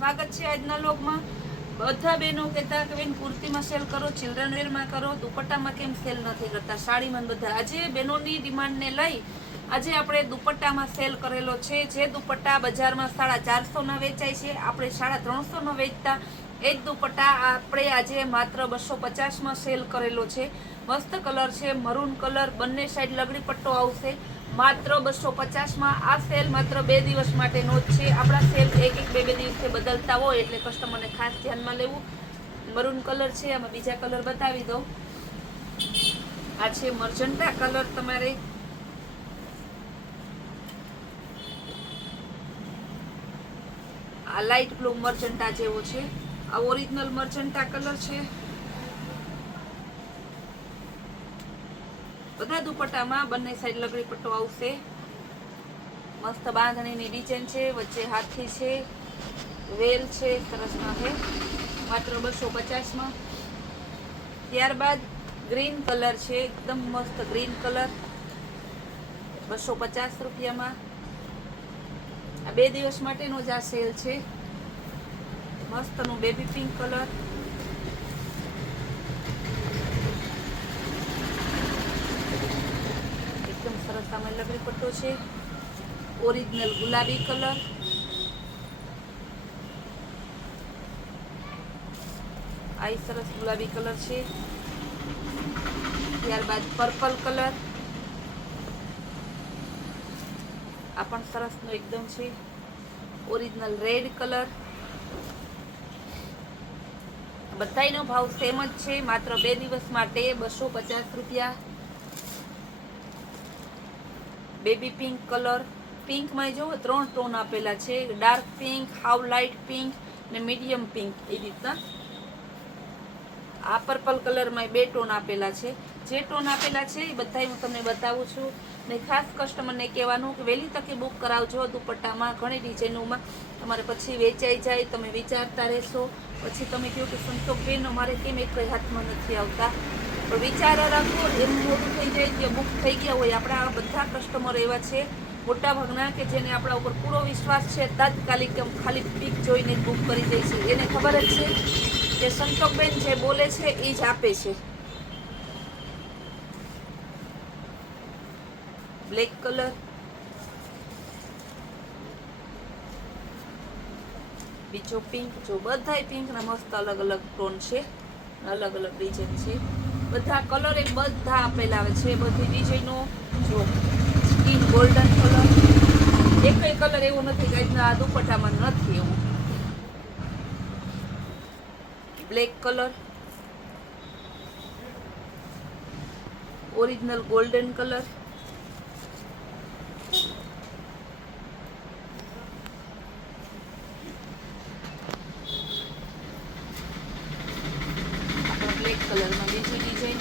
સ્વાગત છે આજના વ્લોગમાં। બધા બહેનો કહેતા કે બેન કુર્તીમાં સેલ કરો, ચિલ્ડ્રન વેરમાં કરો, દુપટ્ટામાં કેમ સેલ નથી કરતા, સાડીમાં બધા। આજે બહેનોની ડિમાન્ડને લઈ આજે આપણે દુપટ્ટામાં સેલ કરેલો છે। જે દુપટ્ટા બજારમાં 450 વેચાય છે, આપણે 350 વેચતા એ જ દુપટ્ટા આપણે આજે માત્ર 250 સેલ કરેલો છે। મસ્ત કલર છે, મરૂન કલર, બંને સાઈડ લગડી પટ્ટો આવશે। માત્ર 250 આ સેલ માત્ર 2 દિવસ માટેનો જ છે। આપણા સેલ એક બે દિવસે બદલતા હોય એટલે કસ્ટમરને ખાસ ધ્યાનમાં લેવું। મરૂન કલર છે, આમાં બીજા કલર બતાવી દઉં। આ છે મર્જન્ટા કલર, તમારે આ લાઇટ બ્લુ મર્જન્ટા જેવો છે। આ ઓરિજિનલ મર્જન્ટા કલર છે। બધા દુપટ્ટામાં બંને સાઈડ લગડી પટ્ટો આવશે। મસ્ત બાંધણીની ડિઝાઇન છે, વચ્ચે હાથી છે, વેલ છે, સરસમાં છે, માત્ર 250। ત્યારબાદ ગ્રીન કલર છે, એકદમ મસ્ત ગ્રીન કલર, 250 રૂપિયામાં। આ 2 દિવસ માટેનો જ આ સેલ છે। મસ્તનું બેબી પિંક કલર, એકદમ સરસ આમાં લગડી પટ્ટો છે। ઓરિજિનલ ગુલાબી કલર, આ સરસ ગુલાબી કલર છે। ત્યારબાદ પર્પલ કલર, આ પણ સરસનો એકદમ છે। ઓરિજિનલ રેડ કલર, બધાયનો ભાવ સેમ જ છે, માત્ર 2 દિવસ માટે 250 રૂપિયા। બેબી પિંક કલર, પિંકમાં જો 3 ટોન આપેલા છે, ડાર્ક પિંક, હાવ લાઇટ પિંક ને મીડિયમ પિંક, એ રીતના। આ પર્પલ કલરમાં 2 ટોન આપેલા છે। જે ટોન આપેલા છે એ બધા હું તમને બતાવું છું ને ખાસ કસ્ટમરને કહેવાનું કે વહેલી તકે બુક કરાવજો। દુપટ્ટામાં ઘણી ડિઝાઇનોમાં તમારે પછી વેચાઈ જાય, તમે વિચારતા રહેશો, પછી તમે કહો કે સંતોષબેન અમારે કેમ એક કઈ હાથમાં નથી આવતા। પણ વિચાર રાખો, એમ મોટું થઈ જાય કે બુક થઈ ગયા હોય। આપણા બધા કસ્ટમર એવા છે મોટા ભાગના કે જેને આપણા ઉપર પૂરો વિશ્વાસ છે, તાત્કાલિક ખાલી પિક જોઈને બુક કરી દે છે। એને ખબર જ છે કે સંતોષબેન જે બોલે છે એ જ આપે છે। બ્લેક કલર, બીજો પિંક, જો બધાય પિંકના મસ્ત અલગ અલગ ટોન છે, અલગ અલગ ડિઝાઇન છે। બધા કલર એક બધા આપેલા આવે છે, બધી ડિઝાઇનો જો સ્કીન ગોલ્ડન કલર, એકય કલર એવો નથી કે આજના દુપટ્ટામાં નથી એવું। Black colour, original golden colour, black કલરમાં બીજી ડિઝાઇન,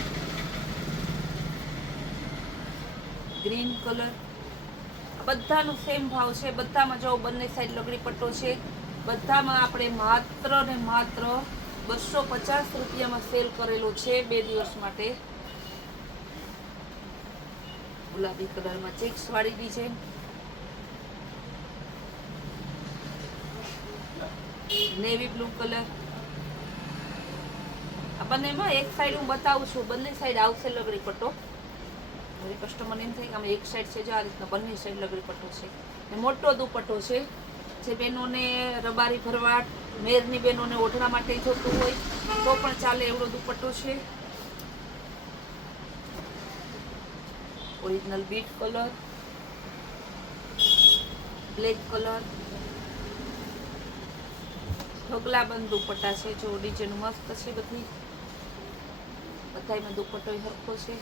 ગ્રીન કલર, બધાનો સેમ ભાવ છે। બધામાં જો બંને સાઈડ લગડી પટ્ટો છે। બધામાં આપણે માત્ર ને માત્ર 250 રૂપિયામાં સેલ કરેલો છે 2 દિવસ માટે। ગુલાબી કલરમાં ચેક્સ વાળી ડિઝાઇન, નેવી બ્લુ કલર, આ બંનેમાં એક સાઈડ હું બતાવું છું, બંને સાઈડ આવશે લગડી પટ્ટો। કસ્ટમર એમ થાય કે આમાં એક સાઈડ છે, જો આ રીતના બંને સાઈડ લગડી પટ્ટો છે ને મોટો દુપટ્ટો છે। જે બહેનોને રબારી ભરવાટ, મેરની બહેનોને ઓઢણા માટે જોતું હોય તો પણ ચાલે એવડો દુપટ્ટો છે। Original beet colour, black colour, ઢગલાબંધ દુપટ્ટા છે, જો ડિઝાઇન મસ્ત છે બધી, બધાયમાં દુપટ્ટો સરખો છે।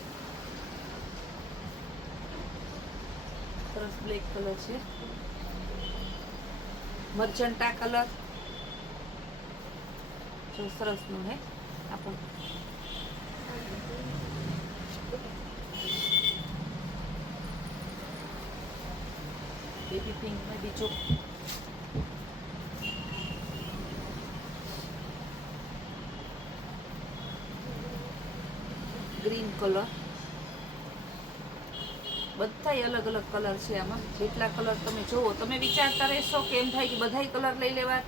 સરસ બ્લેક કલર છે, મર્જન્ટા કલર, જો સરસનું હે આપણું। બેબી પિંકમાં બીજો ગ્રીન કલર, બધાય અલગ અલગ કલર છે આમાં। જેટલા કલર તમે જોવો તમે વિચારતા રહેશો કે એમ થાય કે બધાય કલર લઈ લેવા,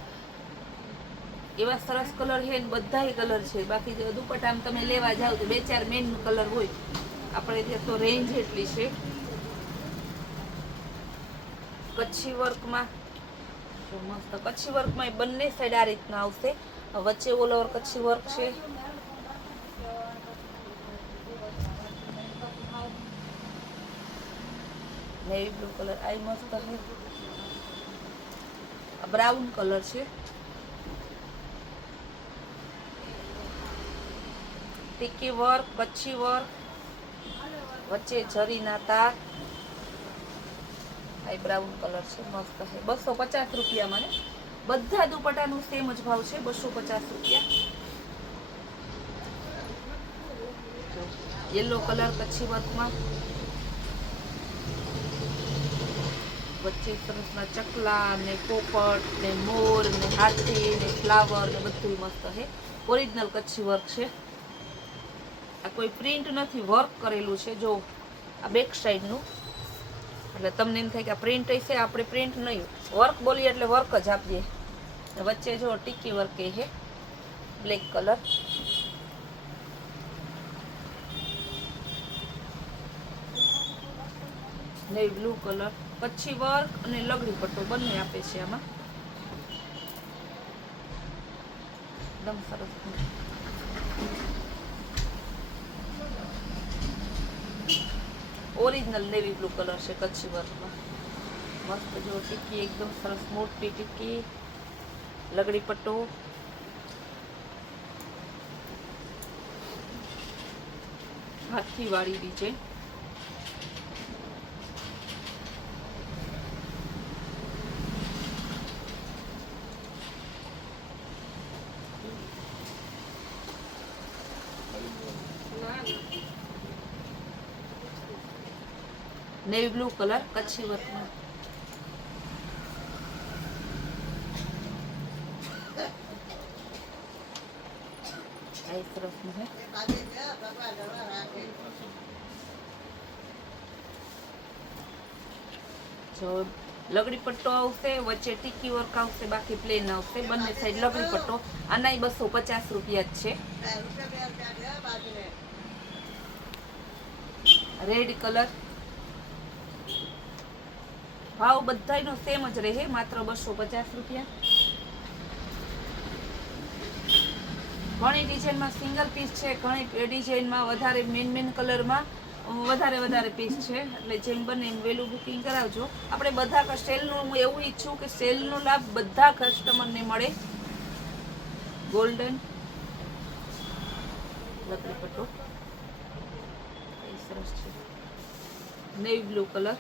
એવા સરસ કલર છે ને બધાય કલર છે. બાકી જો દુપટ્ટામાં તમે લેવા જાવ તો 2-4 મેઇન કલર હોય. આપણે ત્યાં તો રેન્જ એટલી છે. કચ્છી વર્કમાં મસ્ત, કચ્છી વર્કમાં બંને સાઈડ આ રીતના આવશે. વચ્ચે ઓલ ઓવર કચ્છી વર્ક છે. નેવી બ્લુ કલર આ મસ્ત છે. બ્રાઉન કલર છે. ટીકી વર્ક, કચ્છી વર્ક, વચ્ચે જરીના તાર. આ બ્રાઉન કલર છે, મસ્ત છે. 250 રૂપિયામાં ને બધા દુપટ્ટાનું સેમ જ ભાવ છે, 250 રૂપિયા. યલો કલર કચ્છી વર્કમાં, વચ્ચે સરસના ચકલા ને પોપટ ને મોર ને હાથી ને ફ્લાવર ને બધું મસ્ત છે. ઓરિજિનલ કચ્છી વર્ક છે. આ કોઈ પ્રિન્ટ નથી, વર્ક કરેલું છે. જો આ બેક સાઈડનું, એટલે તમને એમ થાય કે આ પ્રિન્ટ હશે. આપણે પ્રિન્ટ નહીં, વર્ક બોલીએ એટલે વર્ક જ આપીએ. વચ્ચે જો ટીકી વર્ક એ છે, black colour. Navy blue colour, Kutchi work અને લગડી પટ્ટો બંને આપે છે આમાં. એકદમ સરસ. ઓરિજિનલ નેવી બ્લુ કલર છે કચ્છી વર્કમાં. મસ્ત જો ટીકી એકદમ સરસ મોટી ટીકી, લગડી પટ્ટો. હાથી વાળી design. Navy blue colour Kutchi વર્કમાં. આ સરસનું છે. જો લગડી પટ્ટો આવશે, વચ્ચે ટીકી વર્ક આવશે, બાકી પ્લેન આવશે. બંને સાઈડ લગડી પટ્ટો. આના 250 રૂપિયા જ છે. રેડ કલર, ભાવ બધાયનો સેમ જ રહે, માત્ર 250 રૂપિયા. ઘણી ડિઝાઇનમાં સિંગલ પીસ છે, ઘણી ડિઝાઇનમાં વધારે મેન કલરમાં વધારે પીસ છે. એટલે જેમ બને એમ વહેલું બુકિંગ કરાવજો. આપણે બધા સેલનું, હું એવું ઈચ્છું કે સેલનો લાભ બધા કસ્ટમરને મળે. ગોલ્ડન લકડી પટ્ટો એ સરસ છે. Navy blue colour,